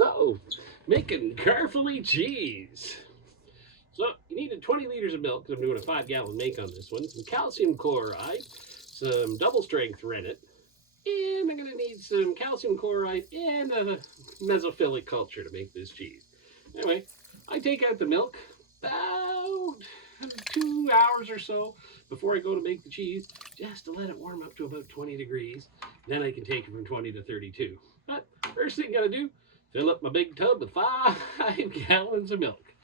So, making Caerphilly cheese. So, you needed 20 liters of milk, because I'm doing a 5-gallon make on this one, some calcium chloride, some double strength rennet, and I'm going to need some calcium chloride and a mesophilic culture to make this cheese. Anyway, I take out the milk about 2 hours or so before I go to make the cheese, just to let it warm up to about 20 degrees. Then I can take it from 20 to 32. But first thing I gotta do, fill up my big tub with 5 gallons of milk.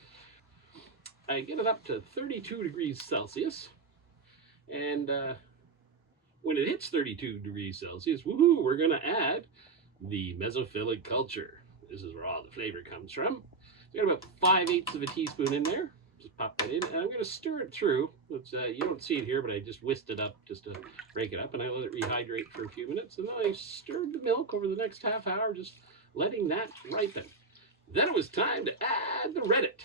I get it up to 32 degrees Celsius, and when it hits 32 degrees Celsius, woohoo, we're gonna add the mesophilic culture. This is where all the flavor comes from. So I got about 5/8 of a teaspoon in there. Just pop that in, and I'm gonna stir it through. It's, you don't see it here, but I just whisked it up just to break it up, and I let it rehydrate for a few minutes, and then I stirred the milk over the next half hour, just letting that ripen. Then it was time to add the rennet.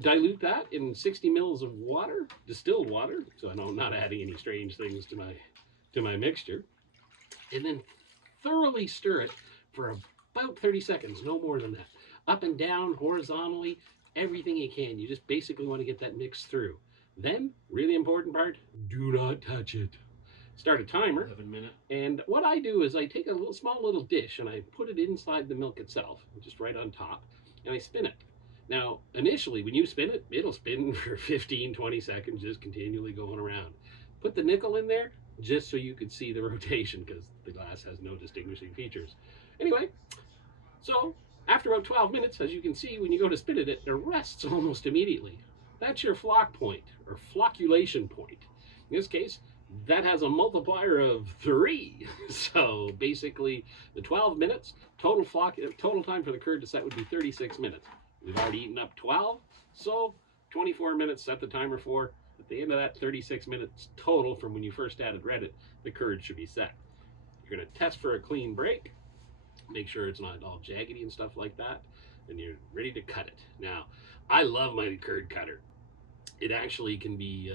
Dilute that in 60 mils of water, distilled water, so I'm not adding any strange things to my mixture, and then thoroughly stir it for about 30 seconds, no more than that. Up and down, horizontally, everything you can. You just basically want to get that mix through. Then, really important part, do not touch it. Start a timer, 11 minutes. And what I do is I take a small little dish and I put it inside the milk itself, just right on top, and I spin it. Now, initially, when you spin it, it'll spin for 15, 20 seconds, just continually going around. Put the nickel in there, just so you could see the rotation, because the glass has no distinguishing features. Anyway, so after about 12 minutes, as you can see, when you go to spin it rests almost immediately. That's your floc point, or flocculation point. In this case, that has a multiplier of 3. So basically, the 12 minutes, total time for the curd to set would be 36 minutes. We've already eaten up 12, so 24 minutes set the timer for. At the end of that 36 minutes total from when you first added rennet, the curd should be set. You're going to test for a clean break, make sure it's not all jaggedy and stuff like that, and you're ready to cut it. Now, I love my curd cutter. It actually can be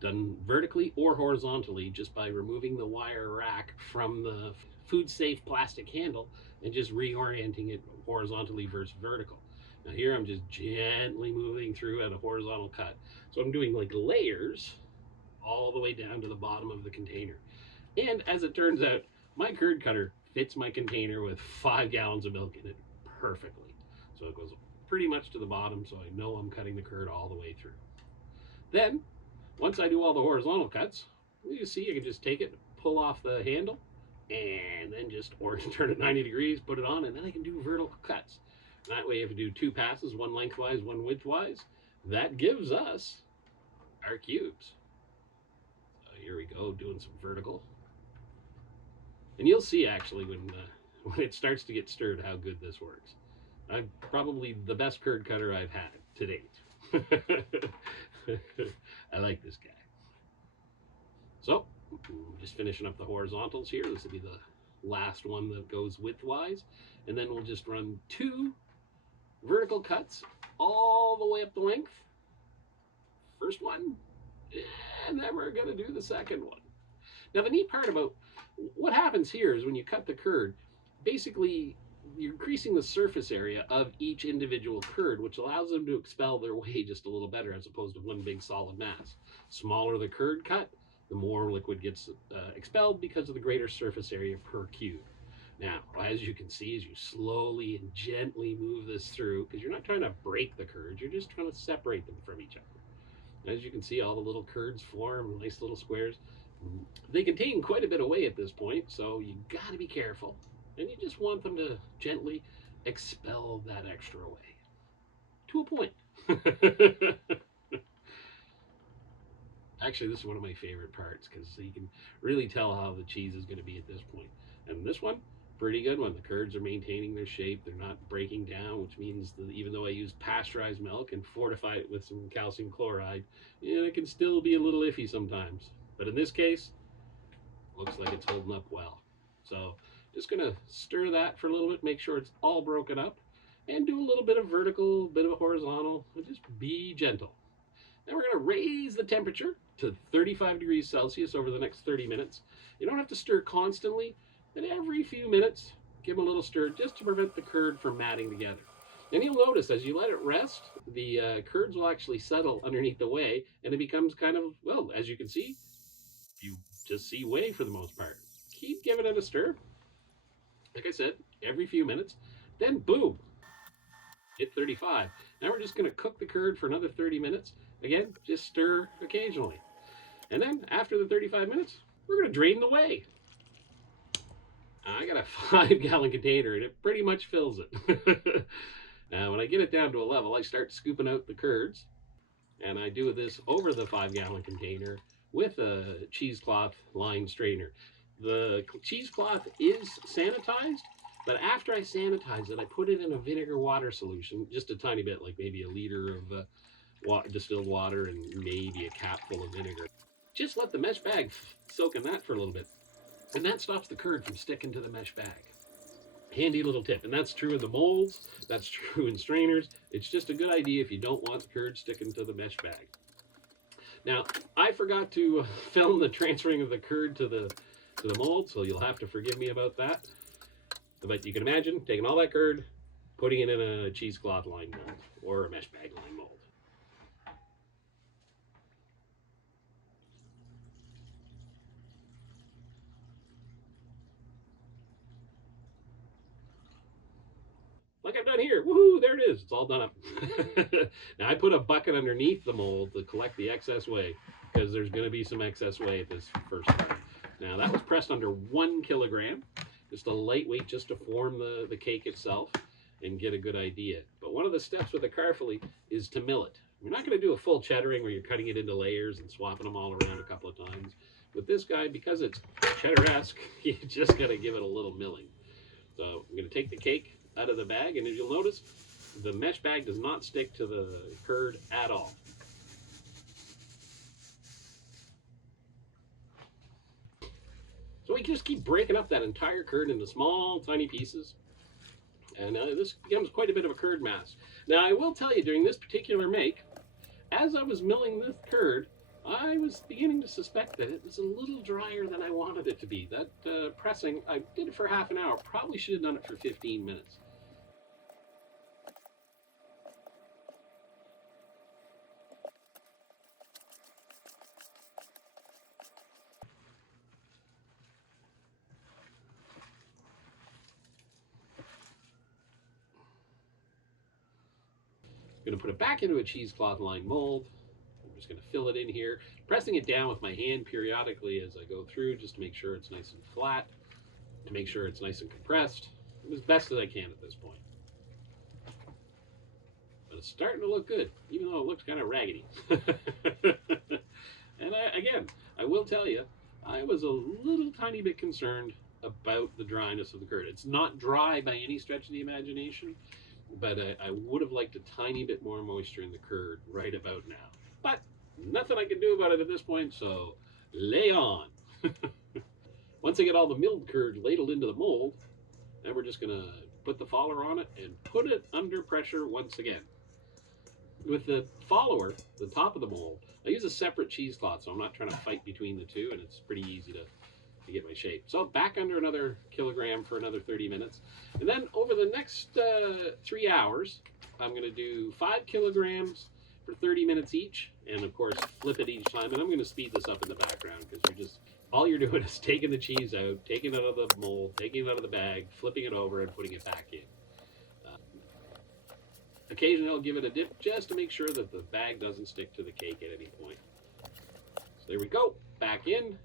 done vertically or horizontally just by removing the wire rack from the food safe plastic handle and just reorienting it horizontally versus vertical. Now here I'm just gently moving through at a horizontal cut. So I'm doing like layers all the way down to the bottom of the container. And as it turns out, my curd cutter fits my container with 5 gallons of milk in it perfectly. So it goes pretty much to the bottom, so I know I'm cutting the curd all the way through. Then, once I do all the horizontal cuts, you see I can just take it, pull off the handle, and then just turn it 90 degrees, put it on, and then I can do vertical cuts. That way, if you do 2 passes, one lengthwise, one widthwise, that gives us our cubes. So here we go, doing some vertical. And you'll see actually when it starts to get stirred how good this works. I'm probably the best curd cutter I've had to date. I like this guy. So, just finishing up the horizontals here. This will be the last one that goes widthwise. And then we'll just run 2 vertical cuts all the way up the length. First one, and then we're going to do the second one. Now the neat part about what happens here is when you cut the curd, basically you're increasing the surface area of each individual curd, which allows them to expel their whey just a little better as opposed to one big solid mass. Smaller the curd cut, the more liquid gets expelled because of the greater surface area per cube. Now, as you can see, as you slowly and gently move this through, because you're not trying to break the curds, you're just trying to separate them from each other. As you can see, all the little curds form nice little squares. They contain quite a bit of whey at this point, so you got to be careful. And you just want them to gently expel that extra whey. To a point. Actually, this is one of my favorite parts because you can really tell how the cheese is going to be at this point. And this one, pretty good one. The curds are maintaining their shape. They're not breaking down, which means that even though I use pasteurized milk and fortify it with some calcium chloride, it can still be a little iffy sometimes. But in this case, looks like it's holding up well. So just going to stir that for a little bit, make sure it's all broken up, and do a little bit of vertical, a bit of a horizontal, and just be gentle. Now we're going to raise the temperature to 35 degrees Celsius over the next 30 minutes. You don't have to stir constantly, and every few minutes, Give them a little stir just to prevent the curd from matting together. And you'll notice as you let it rest, the curds will actually settle underneath the whey, and it becomes kind of, well, as you can see, you just see whey for the most part. Keep giving it a stir. Like I said, every few minutes. Then boom, hit 35. Now we're just going to cook the curd for another 30 minutes. Again, just stir occasionally. And then after the 35 minutes, we're going to drain the whey. I got a 5-gallon container and it pretty much fills it. Now when I get it down to a level, I start scooping out the curds, and I do this over the 5-gallon container with a cheesecloth line strainer. The cheesecloth is sanitized, but after I sanitize it, I put it in a vinegar water solution, just a tiny bit, like maybe a liter of distilled water and maybe a cap full of vinegar. Just let the mesh bag soak in that for a little bit, and that stops the curd from sticking to the mesh bag. Handy little tip, and that's true in the molds, that's true in strainers. It's just a good idea if you don't want the curd sticking to the mesh bag. Now, I forgot to film the transferring of the curd to the mold, so you'll have to forgive me about that. But you can imagine taking all that curd, putting it in a cheesecloth lined mold or a mesh bag lined mold. Like I've done here. Woohoo, there it is. It's all done up. Now I put a bucket underneath the mold to collect the excess whey, because there's going to be some excess whey at this first time. Now that was pressed under 1 kilogram. Just a lightweight, just to form the cake itself and get a good idea. But one of the steps with the Caerphilly is to mill it. You're not going to do a full cheddaring where you're cutting it into layers and swapping them all around a couple of times. With this guy, because it's cheddar-esque, you just got to give it a little milling. So I'm going to take the cake out of the bag, and as you'll notice, the mesh bag does not stick to the curd at all. So we just keep breaking up that entire curd into small, tiny pieces, and this becomes quite a bit of a curd mass. Now I will tell you, during this particular make, as I was milling this curd, I was beginning to suspect that it was a little drier than I wanted it to be. That pressing, I did it for half an hour, probably should have done it for 15 minutes. I'm going to put it back into a cheesecloth lined mold. I'm just going to fill it in here, pressing it down with my hand periodically as I go through, just to make sure it's nice and flat, to make sure it's nice and compressed, as best as I can at this point. But it's starting to look good, even though it looks kind of raggedy. And again, I will tell you, I was a little tiny bit concerned about the dryness of the curd. It's not dry by any stretch of the imagination, but I would have liked a tiny bit more moisture in the curd right about now. But nothing I can do about it at this point, so lay on. Once I get all the milled curd ladled into the mold, then we're just going to put the follower on it and put it under pressure once again. With the follower, the top of the mold, I use a separate cheesecloth, so I'm not trying to fight between the two, and it's pretty easy to get my shape. So back under another kilogram for another 30 minutes. And then over the next 3 hours, I'm going to do 5 kilograms for 30 minutes each. And of course, flip it each time. And I'm going to speed this up in the background, because all you're doing is taking the cheese out, taking it out of the mold, taking it out of the bag, flipping it over, and putting it back in. Occasionally I'll give it a dip just to make sure that the bag doesn't stick to the cake at any point. So there we go, back in.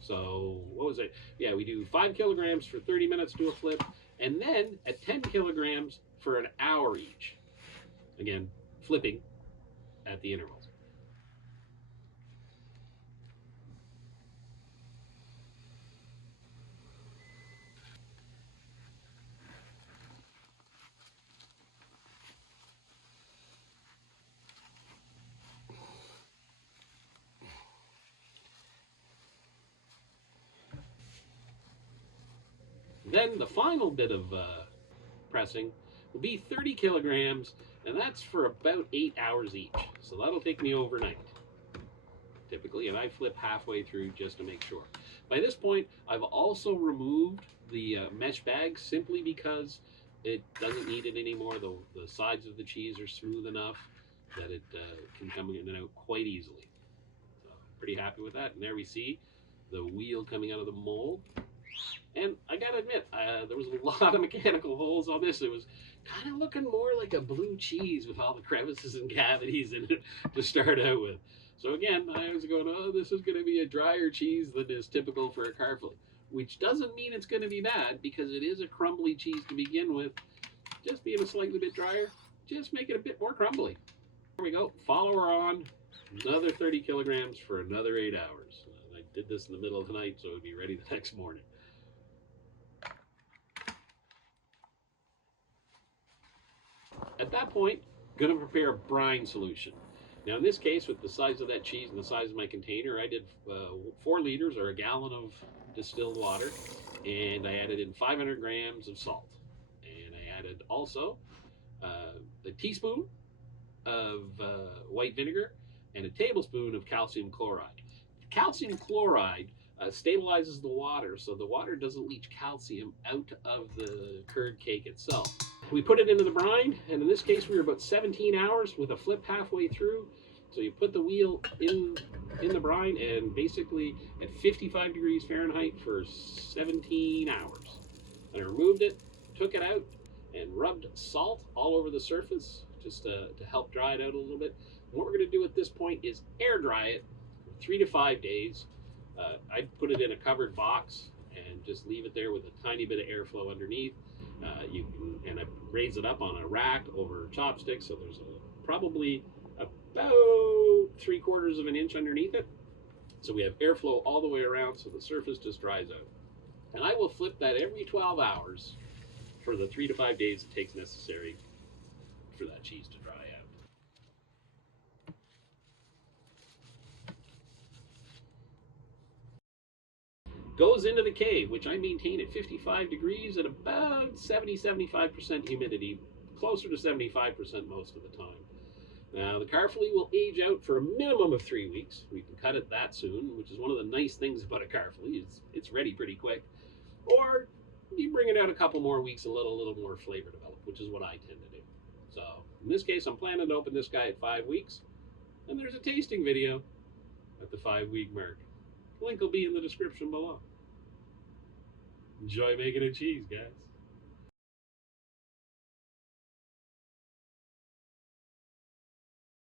So what was it? Yeah, we do 5 kilograms for 30 minutes, do a flip, and then at 10 kilograms for an hour each. Again, flipping at the intervals. Then the final bit of pressing will be 30 kilograms, and that's for about 8 hours each. So that'll take me overnight. typically, and I flip halfway through just to make sure. By this point, I've also removed the mesh bag simply because it doesn't need it anymore. The sides of the cheese are smooth enough that it can come in and out quite easily. So pretty happy with that. And there we see the wheel coming out of the mold. And I gotta admit, there was a lot of mechanical holes on this. It was kind of looking more like a blue cheese with all the crevices and cavities in it to start out with. So again, I was going, oh, this is going to be a drier cheese than is typical for a Caerphilly, which doesn't mean it's going to be bad because it is a crumbly cheese to begin with. Just being a slightly bit drier, just make it a bit more crumbly. Here we go, follower on, another 30 kilograms for another 8 hours. I did this in the middle of the night, so it would be ready the next morning. At that point, going to prepare a brine solution. Now in this case, with the size of that cheese and the size of my container, I did 4 liters or a gallon of distilled water, and I added in 500 grams of salt. And I added also a teaspoon of white vinegar and a tablespoon of calcium chloride. Calcium chloride stabilizes the water so the water doesn't leach calcium out of the curd cake itself. We put it into the brine, and in this case we were about 17 hours with a flip halfway through. So you put the wheel in the brine and basically at 55 degrees Fahrenheit for 17 hours. And I removed it, took it out, and rubbed salt all over the surface just to help dry it out a little bit. And what we're going to do at this point is air dry it for 3 to 5 days. I put it in a covered box and just leave it there with a tiny bit of airflow underneath. And I raise it up on a rack over chopsticks, so there's probably about 3/4 of an inch underneath it. So we have airflow all the way around, so the surface just dries out. And I will flip that every 12 hours for the 3 to 5 days it takes necessary for that cheese to dry out. Goes into the cave, which I maintain at 55 degrees at about 70-75% humidity, closer to 75% most of the time. Now, the Caerphilly will age out for a minimum of 3 weeks. We can cut it that soon, which is one of the nice things about a Caerphilly. It's ready pretty quick. Or you bring it out a couple more weeks and let a little more flavor develop, which is what I tend to do. So, in this case, I'm planning to open this guy at 5 weeks, and there's a tasting video at the 5-week mark. Link will be in the description below. Enjoy making a cheese, guys.